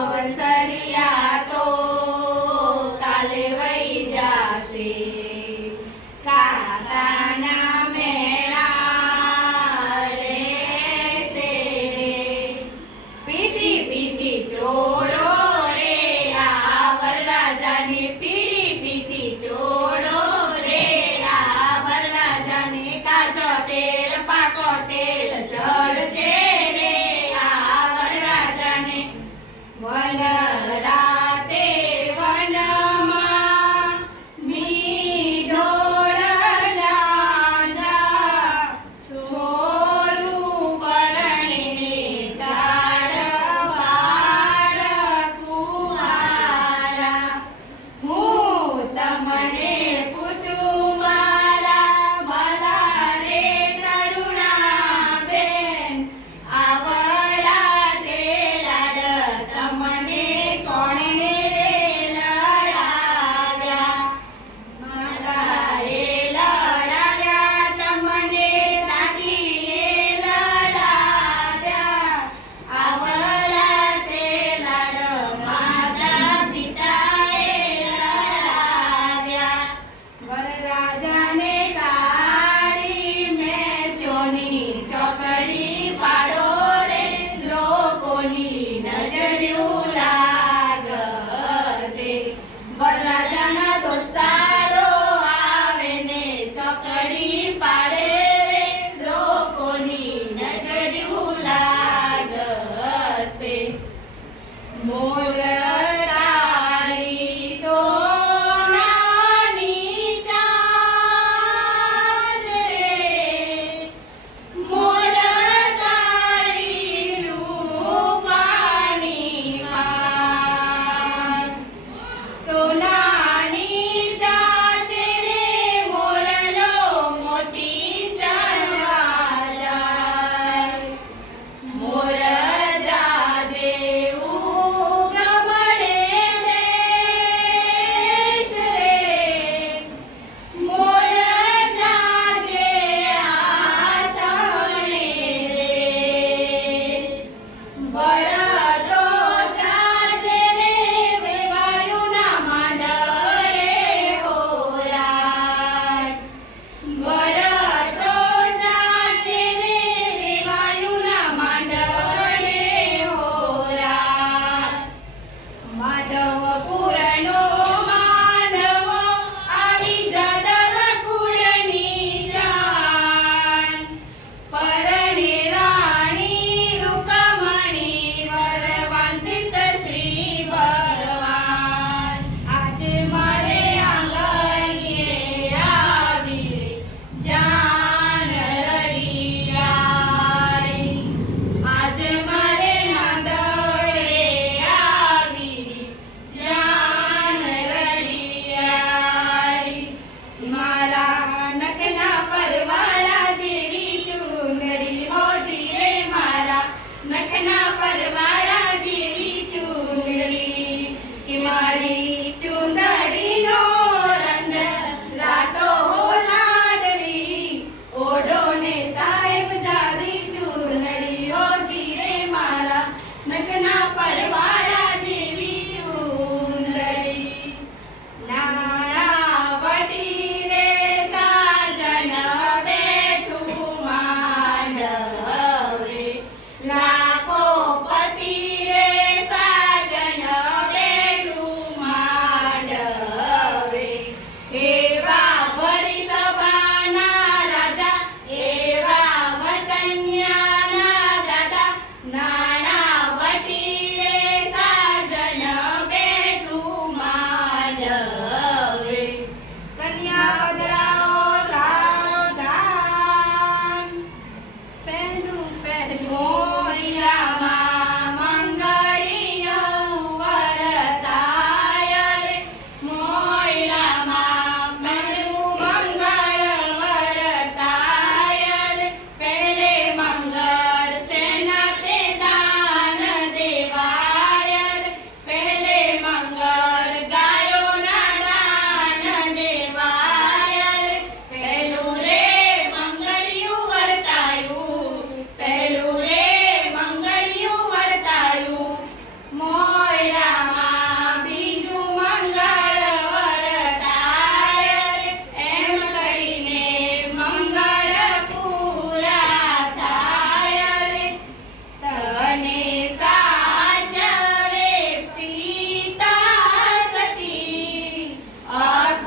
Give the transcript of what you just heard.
அவசரியா નજર્યો I don't know. ના પરવા